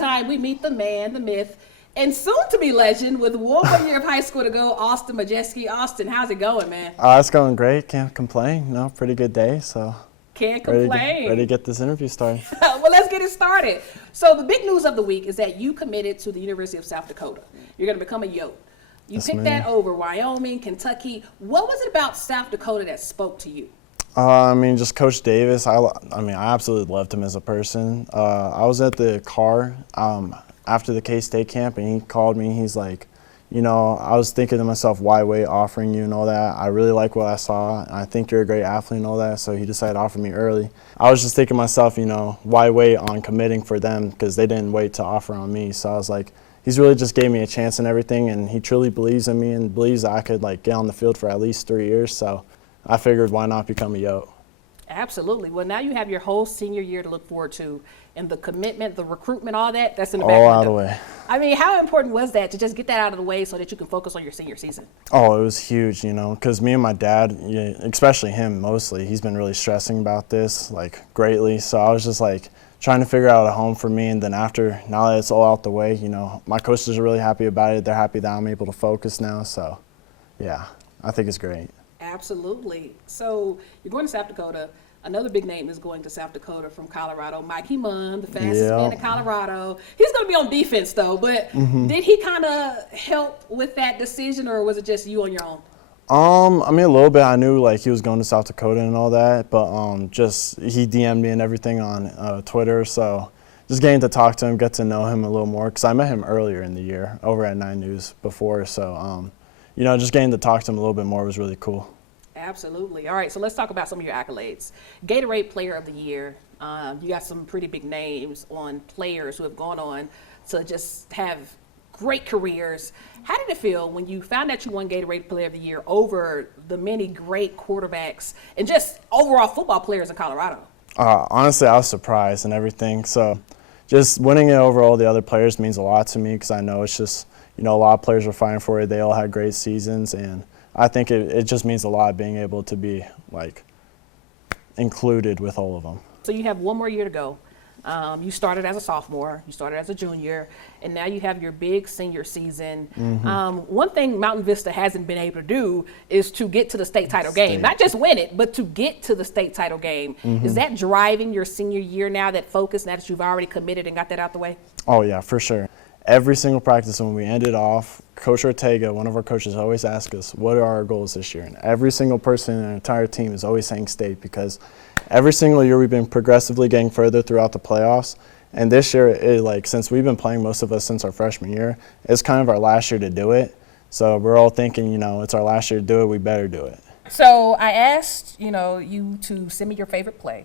time we meet the man, the myth, and soon-to-be legend with one more year of high school to go, Austyn Modrzewski. Austyn, how's it going, man? It's going great. Can't complain. No, pretty good day. So can't complain. Ready to get this interview started. Well, let's get it started. So the big news of the week is that you committed to the University of South Dakota. You're going to become a Yote. You picked that over Wyoming, Kentucky. What was it about South Dakota that spoke to you? Just Coach Davis. I absolutely loved him as a person. I was at the car after the K-State camp, and he called me. He's like, I was thinking to myself, why wait offering you and all that? I really like what I saw. I think you're a great athlete and all that, so he decided to offer me early. I was just thinking to myself, why wait on committing for them, because they didn't wait to offer on me. So I was like, he's really just gave me a chance and everything, and he truly believes in me and believes that I could get on the field for at least 3 years. So I figured, why not become a Yote? Absolutely. Well, now you have your whole senior year to look forward to, and the commitment, the recruitment, all that's in the back all out of the way. How important was that to just get that out of the way so that you can focus on your senior season? Oh, it was huge, because me and my dad, especially him mostly, he's been really stressing about this, greatly. So I was just trying to figure out a home for me, and then now that it's all out the way, my coaches are really happy about it. They're happy that I'm able to focus now. So, yeah, I think it's great. Absolutely. So you're going to South Dakota. Another big name is going to South Dakota from Colorado. Mikey Munn, the fastest man in Colorado. He's going to be on defense, though. But did he kind of help with that decision, or was it just you on your own? A little bit. I knew he was going to South Dakota and all that, but just he DM'd me and everything on Twitter. So just getting to talk to him, get to know him a little more, because I met him earlier in the year over at 9 News before. So just getting to talk to him a little bit more was really cool. Absolutely. All right, so let's talk about some of your accolades. Gatorade Player of the Year. You got some pretty big names on players who have gone on to just have great careers. How did it feel when you found that you won Gatorade Player of the Year over the many great quarterbacks and just overall football players in Colorado? Honestly, I was surprised and everything. So just winning it over all the other players means a lot to me, because I know it's just, a lot of players were fighting for it. They all had great seasons, and I think it just means a lot being able to be included with all of them. So you have one more year to go. You started as a sophomore, you started as a junior, and now you have your big senior season. One thing Mountain Vista hasn't been able to do is to get to the state title game. Not just win it, but to get to the state title game. Is that driving your senior year now, that focus, now that you've already committed and got that out the way? Oh, yeah, for sure. Every single practice when we ended off, Coach Ortega, one of our coaches, always asks us, what are our goals this year? And every single person in our entire team is always saying state, because every single year we've been progressively getting further throughout the playoffs. And this year, since we've been playing, most of us since our freshman year, it's kind of our last year to do it. So we're all thinking, it's our last year to do it, we better do it. So I asked, you to send me your favorite play,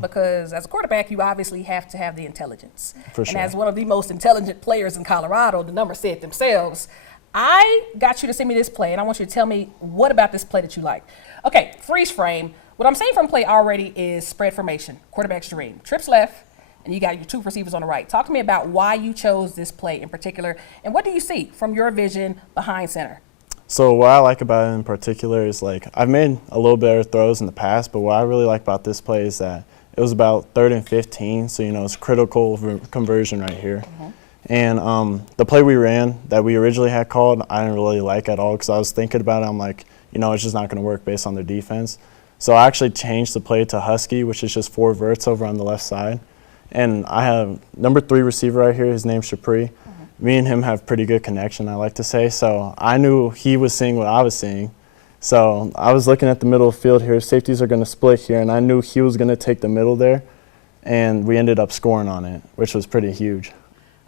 because as a quarterback, you obviously have to have the intelligence. For sure. And as one of the most intelligent players in Colorado, the numbers say it themselves. I got you to send me this play, and I want you to tell me what about this play that you like. Okay, freeze frame. What I'm saying from play already is spread formation, quarterback's dream. Trips left, and you got your 2 receivers on the right. Talk to me about why you chose this play in particular, and what do you see from your vision behind center? So what I like about it in particular is I've made a little better throws in the past, but what I really like about this play is that it was about 3rd and 15, so it's critical conversion right here. And the play we ran that we originally had called, I didn't really like at all, because I was thinking about it. I'm like, it's just not going to work based on their defense. So I actually changed the play to Husky, which is just 4 verts over on the left side. And I have number 3 receiver right here. His name's Shapri. Me and him have pretty good connection, I like to say. So I knew he was seeing what I was seeing. So I was looking at the middle of the field here. Safeties are going to split here, and I knew he was going to take the middle there. And we ended up scoring on it, which was pretty huge.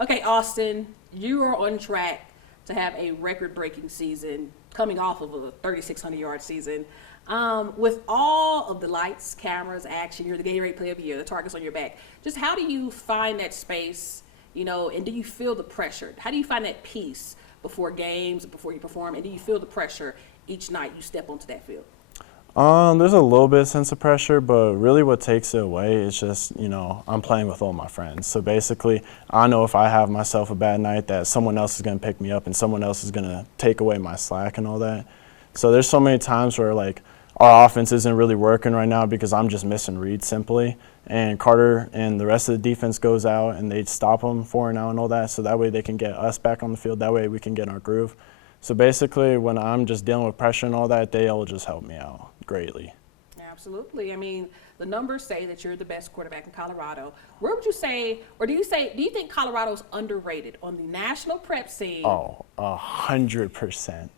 Okay, Austyn, you are on track to have a record-breaking season, coming off of a 3,600-yard season. With all of the lights, cameras, action, you're the Gatorade Player of the Year, the targets on your back. Just how do you find that space, and do you feel the pressure? How do you find that peace before games, before you perform, and do you feel the pressure each night you step onto that field? There's a little bit of sense of pressure, but really what takes it away is just, I'm playing with all my friends. So basically, I know if I have myself a bad night that someone else is going to pick me up and someone else is going to take away my slack and all that. So there's so many times where our offense isn't really working right now because I'm just missing reads simply. and Carter and the rest of the defense goes out and they stop them 4-0 and all that, so that way they can get us back on the field. That way we can get in our groove. So basically, when I'm just dealing with pressure and all that, they'll just help me out greatly. Absolutely. I mean, the numbers say that you're the best quarterback in Colorado. Where would you say, or do you think Colorado's underrated on the national prep scene? Oh, 100%.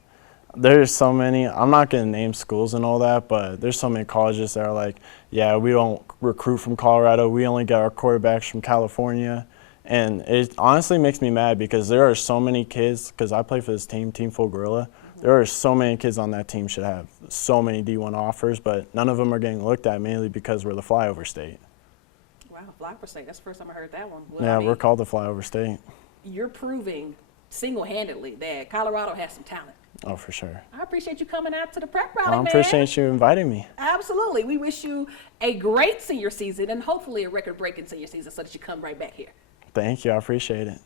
There's so many, I'm not going to name schools and all that, but there's so many colleges that are like, yeah, we don't recruit from Colorado. We only get our quarterbacks from California. And it honestly makes me mad because there are so many kids, because I play for this team, Team Full Gorilla. There are so many kids on that team should have so many D1 offers, but none of them are getting looked at mainly because we're the flyover state. Wow, flyover state. That's the first time I heard that one. Well, yeah, we're called the flyover state. You're proving single-handedly that Colorado has some talent. Oh, for sure. I appreciate you coming out to the prep rally, man. I appreciate you inviting me. Absolutely. We wish you a great senior season and hopefully a record-breaking senior season so that you come right back here. Thank you. I appreciate it.